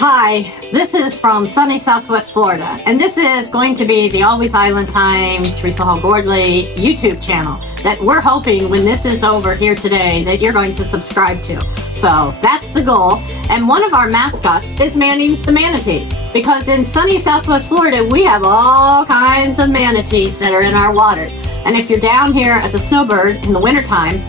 Hi, this is from sunny Southwest Florida, and this is going to be the Always Island Time Teresa Hall-Gordley YouTube channel that we're hoping when this is over here today that you're going to subscribe to. So that's the goal. And one of our mascots is Manny the manatee, because in sunny Southwest Florida we have all kinds of manatees that are in our waters. And if you're down here as a snowbird in the wintertime,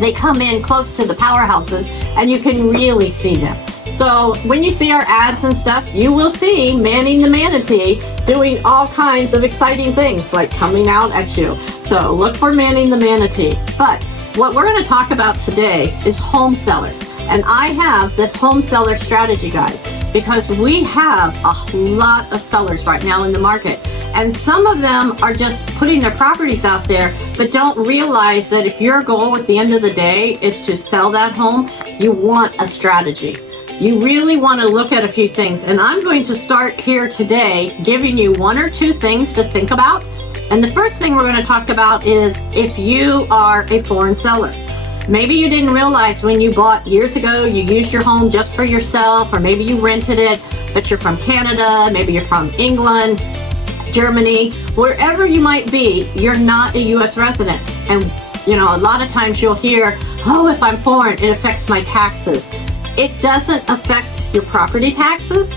they come in close to the powerhouses and you can really see them. So when you see our ads and stuff, you will see Manny the manatee doing all kinds of exciting things like coming out at you. So look for Manny the manatee. But what we're going to talk about today is home sellers. And I have this home seller strategy guide because we have a lot of sellers right now in the market. And some of them are just putting their properties out there, but don't realize that if your goal at the end of the day is to sell that home, you want a strategy. You really want to look at a few things. And I'm going to start here today giving you one or two things to think about. And the first thing we're going to talk about is if you are a foreign seller. Maybe you didn't realize when you bought years ago, you used your home just for yourself, or maybe you rented it, but you're from Canada, maybe you're from England, Germany, wherever you might be, you're not a U.S. resident. And you know, a lot of times you'll hear, oh, if I'm foreign, it affects my taxes. It doesn't affect your property taxes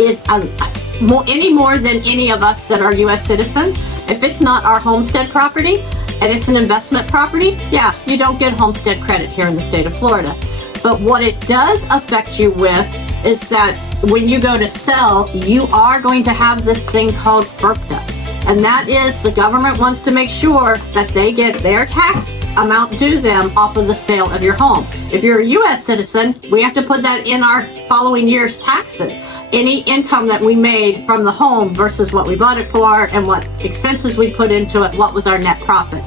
any more than any of us that are U.S. citizens. If it's not our homestead property and it's an investment property, yeah, you don't get homestead credit here in the state of Florida. But what it does affect you with is that when you go to sell, you are going to have this thing called FIRPTA. And that is the government wants to make sure that they get their tax amount due them off of the sale of your home. If you're a U.S. citizen, we have to put that in our following year's taxes. Any income that we made from the home versus what we bought it for and what expenses we put into it, what was our net profit.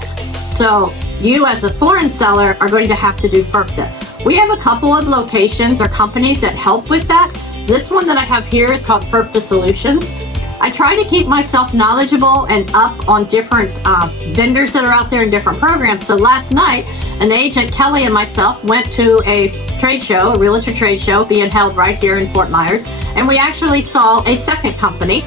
So you as a foreign seller are going to have to do FIRPTA. We have a couple of locations or companies that help with that. This one that I have here is called FIRPTA Solutions. I try to keep myself knowledgeable and up on different vendors that are out there in different programs. So last night, an agent, Kelly, and myself went to a trade show, a realtor trade show being held right here in Fort Myers. And we actually saw a second company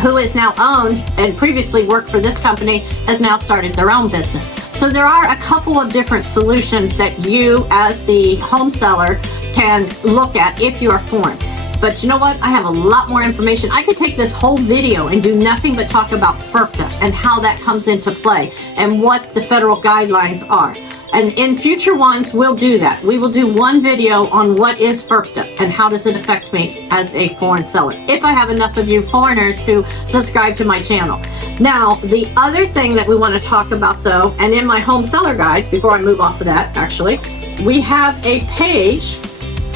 who is now owned and previously worked for this company, has now started their own business. So there are a couple of different solutions that you as the home seller can look at if you are foreign. But you know what? I have a lot more information. I could take this whole video and do nothing but talk about FIRPTA and how that comes into play and what the federal guidelines are. And in future ones, we'll do that. We will do one video on what is FIRPTA and how does it affect me as a foreign seller, if I have enough of you foreigners who subscribe to my channel. Now, the other thing that we want to talk about though, and in my home seller guide, before I move off of that actually, we have a page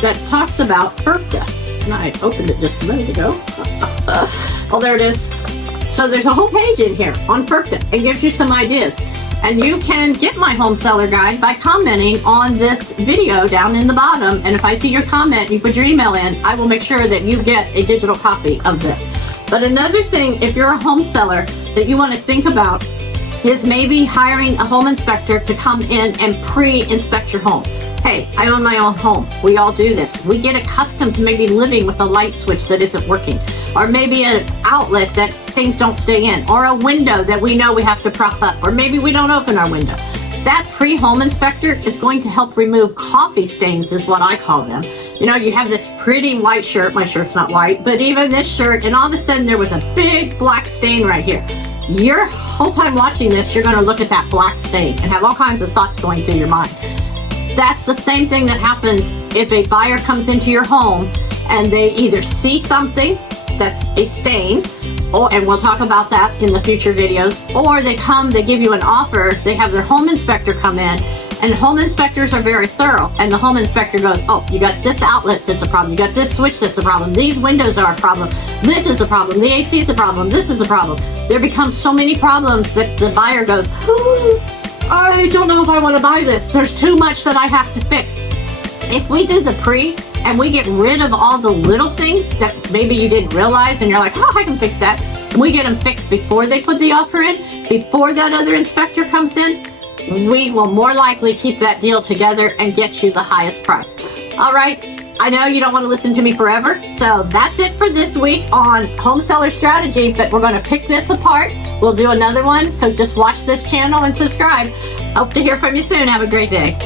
that talks about FIRPTA. And I opened it just a minute ago. Oh, there it is. So there's a whole page in here on FIRPTA. It gives you some ideas. And you can get my home seller guide by commenting on this video down in the bottom. And if I see your comment, you put your email in, I will make sure that you get a digital copy of this. But another thing, if you're a home seller that you want to think about is maybe hiring a home inspector to come in and pre-inspect your home. Hey, I own my own home. We all do this. We get accustomed to maybe living with a light switch that isn't working, or maybe an outlet that things don't stay in, or a window that we know we have to prop up, or maybe we don't open our window. That pre-home inspector is going to help remove coffee stains, is what I call them. You know, you have this pretty white shirt. My shirt's not white, but even this shirt, and all of a sudden there was a big black stain right here. Your whole time watching this, you're going to look at that black stain and have all kinds of thoughts going through your mind. That's the same thing that happens if a buyer comes into your home and they either see something that's a stain, and we'll talk about that in the future videos, or they come, they give you an offer, they have their home inspector come in, and home inspectors are very thorough, and the home inspector goes, oh, you got this outlet that's a problem, you got this switch that's a problem, these windows are a problem, this is a problem, the AC is a problem, this is a problem. There becomes so many problems that the buyer goes, I don't know if I want to buy this. There's too much that I have to fix. If we do the pre and we get rid of all the little things that maybe you didn't realize and you're like, oh, I can fix that. And we get them fixed before they put the offer in, before that other inspector comes in, we will more likely keep that deal together and get you the highest price. All right, I know you don't want to listen to me forever, so that's it for this week on home seller strategy, but we're going to pick this apart. We'll do another one, so just watch this channel and subscribe. Hope to hear from you soon. Have a great day.